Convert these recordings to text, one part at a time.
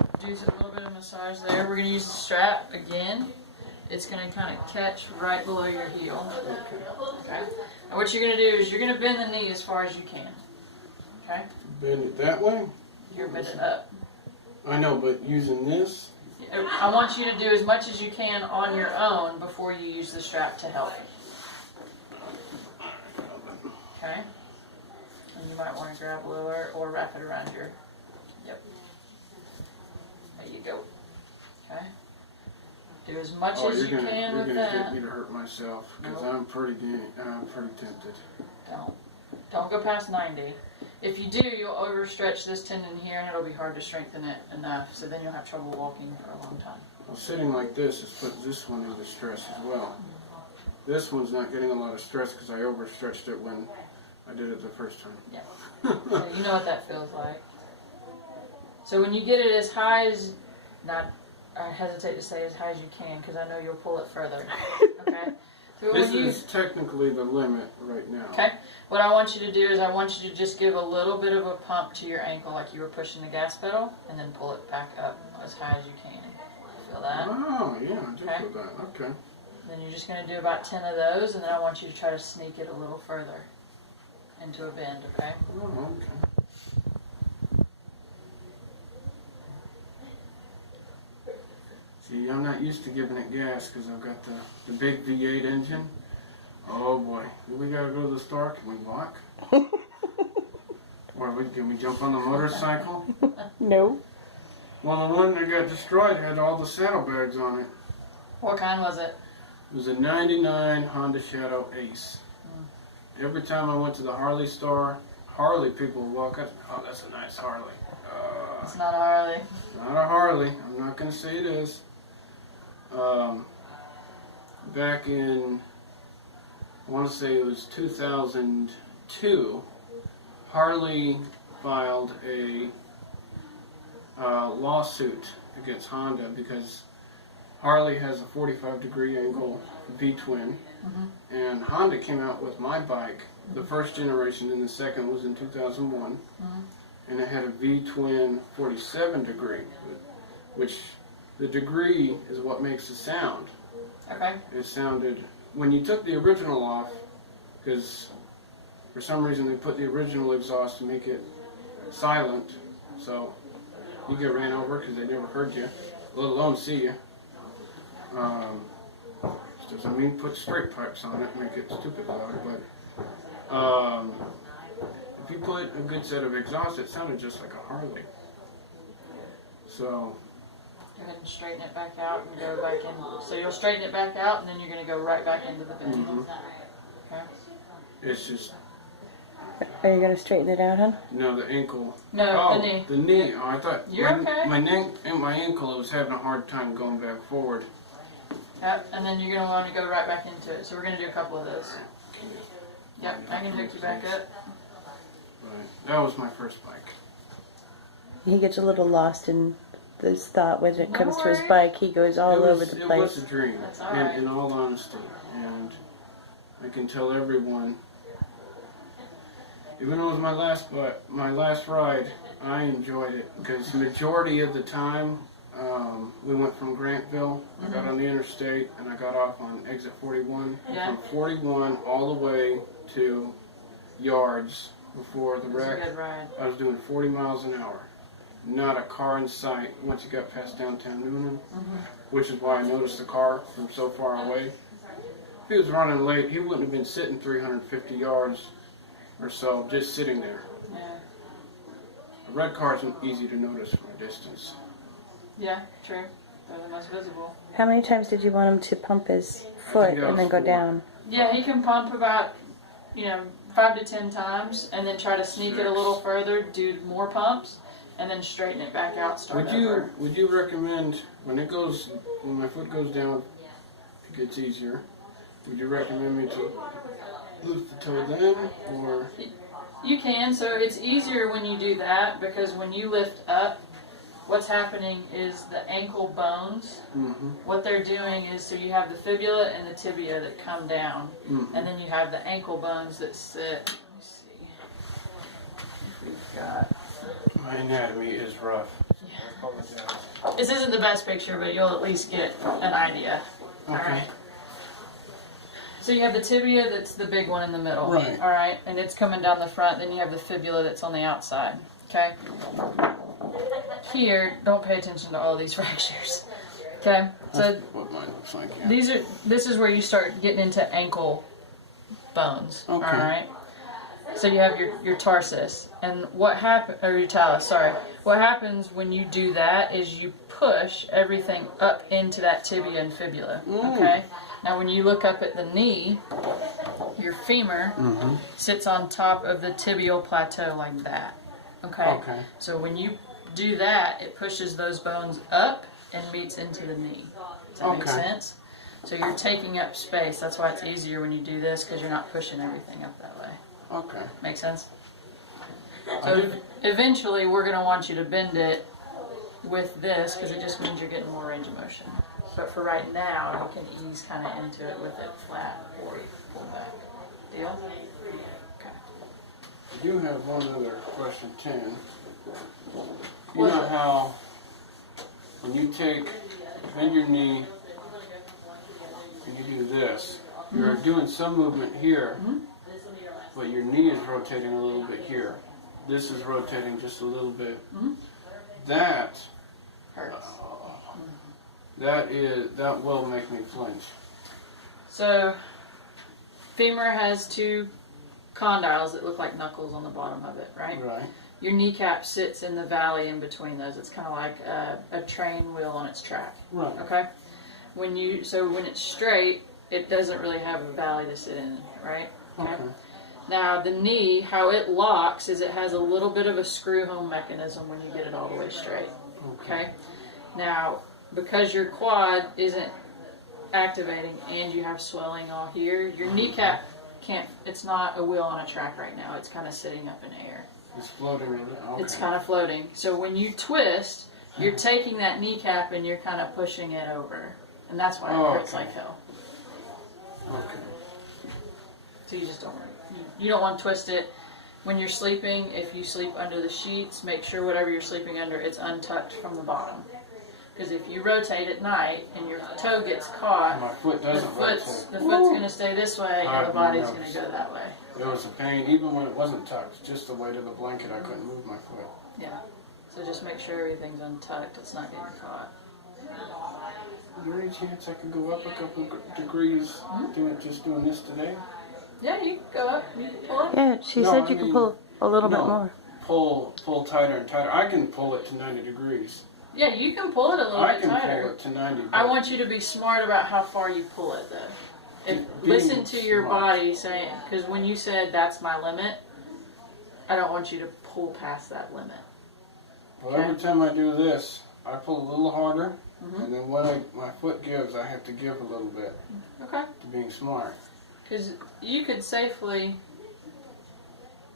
to do a little bit of massage there. We're going to use the strap again. It's going to kind of catch right below your heel. Okay. And what you're going to do is you're going to bend the knee as far as you can. Okay? Bend it that way? You're bend it up. I know, but using this? I want you to do as much as you can on your own before you use the strap to help. Okay? And you might want to grab a little or wrap it around your... Yep. There you go. Okay? Do as much as you can with that. You're gonna get me to hurt myself because I'm pretty tempted. Don't go past 90. If you do, you'll overstretch this tendon here, and it'll be hard to strengthen it enough. So then you'll have trouble walking for a long time. Well, sitting like this has put this one into stress as well. This one's not getting a lot of stress because I overstretched it when I did it the first time. Yeah. So you know what that feels like. So when you get it as high as, I hesitate to say as high as you can because I know you'll pull it further. Okay? So this is technically the limit right now. Okay? What I want you to do is I want you to just give a little bit of a pump to your ankle like you were pushing the gas pedal and then pull it back up as high as you can. Feel that? Oh, yeah, I do feel that. Okay. Then you're just going to do about 10 of those and then I want you to try to sneak it a little further into a bend, okay? Oh, okay. See, I'm not used to giving it gas because I've got the big V8 engine. Oh boy, do we gotta go to the store? Can we walk? Or can we jump on the motorcycle? No. Well, the one that got destroyed had all the saddlebags on it. What kind was it? It was a 99 Honda Shadow Ace. Every time I went to the Harley store, Harley people would walk up, oh, that's a nice Harley. It's not a Harley. Not a Harley. I'm not going to say it is. Back in, I want to say it was 2002, Harley filed a lawsuit against Honda because Harley has a 45-degree angle V-twin, and Honda came out with my bike, the first generation, and the second was in 2001, and it had a V-twin 47-degree, which the degree is what makes the sound. Okay. It sounded, when you took the original off, because for some reason they put the original exhaust to make it silent, so you get ran over because they never heard you, let alone see you. Doesn't mean put straight pipes on it and make it stupid loud, but if you put a good set of exhaust, it sounded just like a Harley. So go ahead and straighten it back out and go back in. So you'll straighten it back out and then you're going to go right back into the bend. Okay. It's just... Are you going to straighten it out, hon? No, the ankle. No, the knee. The knee. Oh, I thought You're okay. my neck and my ankle was having a hard time going back forward. Yep, and then you're going to want to go right back into it. So we're going to do a couple of those. Yep, I can hook you back up. Right. That was my first bike. He gets a little lost in this thought when it comes to his bike. He goes all over the place. It was a dream, That's all right. in all honesty. And I can tell everyone, even though it was my last ride, I enjoyed it because the majority of the time we went from Grantville. I got on the interstate and I got off on exit 41. Yeah. From 41 all the way to Yards before the wreck. It was a good ride. I was doing 40 miles an hour. Not a car in sight once you got past downtown Noonan, which is why I noticed the car from so far away. If he was running late, he wouldn't have been sitting 350 yards or so, just sitting there. Yeah. A red car isn't easy to notice from a distance. Yeah, true. They're the most visible. How many times did you want him to pump his foot and then go 4. down? Yeah, he can pump about, 5 to 10 times and then try to sneak it a little further, do more pumps, and then straighten it back out, start over. Would you recommend, when my foot goes down, it gets easier, would you recommend me to lift the toe then, or? You can, so it's easier when you do that because when you lift up, what's happening is the ankle bones, what they're doing is, so you have the fibula and the tibia that come down, and then you have the ankle bones that sit. Let me see if we've got... My anatomy is rough. Yeah. This isn't the best picture, but you'll at least get an idea. Okay. Alright. So you have the tibia that's the big one in the middle. Right. Alright, and it's coming down the front. Then you have the fibula that's on the outside. Okay? Here, don't pay attention to all these fractures. Okay? So That's what mine looks like, yeah. this is where you start getting into ankle bones. Okay. Alright? So you have your tarsus, and what or your talus, sorry. What happens when you do that is you push everything up into that tibia and fibula, okay? Now when you look up at the knee, your femur sits on top of the tibial plateau like that, okay? Okay. So when you do that, it pushes those bones up and meets into the knee. Does that make sense? So you're taking up space. That's why it's easier when you do this, because you're not pushing everything up that way. Okay. Make sense? So eventually we're going to want you to bend it with this because it just means you're getting more range of motion. But for right now, you can ease kind of into it with it flat or pull back. Deal? Okay. I do have one other question, 10. You What's know it? how when you bend your knee and you do this, you're doing some movement here, but your knee is rotating a little bit here. This is rotating just a little bit. That Hurts. that will make me flinch. So femur has two condyles that look like knuckles on the bottom of it, right? Right. Your kneecap sits in the valley in between those. It's kind of like a train wheel on its track. Right. Okay? When it's straight, it doesn't really have a valley to sit in, right? Okay. Now the knee, how it locks is it has a little bit of a screw home mechanism when you get it all the way straight. Okay? Now, because your quad isn't activating and you have swelling all here, your kneecap it's not a wheel on a track right now. It's kind of sitting up in air. It's floating a little. Okay. It's kind of floating. So when you twist, you're taking that kneecap and you're kind of pushing it over. And that's why it hurts like hell. Okay. So you just you don't want to twist it. When you're sleeping, if you sleep under the sheets, make sure whatever you're sleeping under, it's untucked from the bottom. Because if you rotate at night and your toe gets caught, My foot doesn't rotate. the foot's going to stay this way and the body's going to go that way. There was a pain, even when it wasn't tucked. Just the weight of the blanket, I couldn't move my foot. Yeah. So just make sure everything's untucked. It's not getting caught. Is there any chance I could go up a couple degrees doing this today? Yeah, you can go up. You can pull it. Yeah, she No, said I you could mean, pull a little bit no. more. Pull tighter and tighter. I can pull it to 90 degrees. Yeah, you can pull it a little I bit can tighter. pull it to 90. I want you to be smart about how far you pull it, though. Listen to your smart. body saying, because when you said that's my limit, I don't want you to pull past that limit. Well, every time I do this, I pull a little harder, and then when my foot gives, I have to give a little bit Okay. to being smart. Because you could safely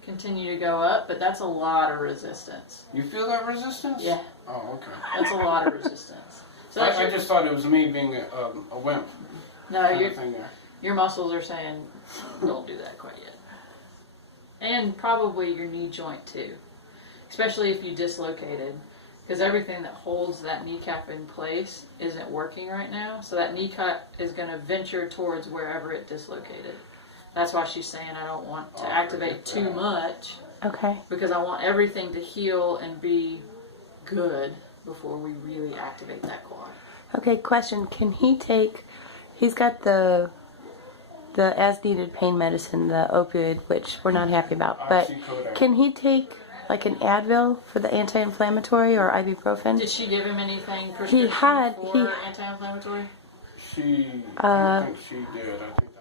continue to go up, but that's a lot of resistance. You feel that resistance? Yeah, Oh, okay. that's a lot of resistance. So that's I just thought it was me being a wimp. no, Kind of thing there. your muscles are saying, don't do that quite yet. And probably your knee joint too, especially if you dislocated, because everything that holds that kneecap in place isn't working right now. So that kneecap is going to venture towards wherever it dislocated. That's why she's saying I don't want to activate too much, Okay. because I want everything to heal and be good before we really activate that quad. Okay, question. Can he take, he's got the as needed pain medicine, the opioid, which we're not happy about, but Oxycodone. can he take like an Advil for the anti-inflammatory or ibuprofen? Did she give him anything prescription had- for anti-inflammatory? I think she did. I think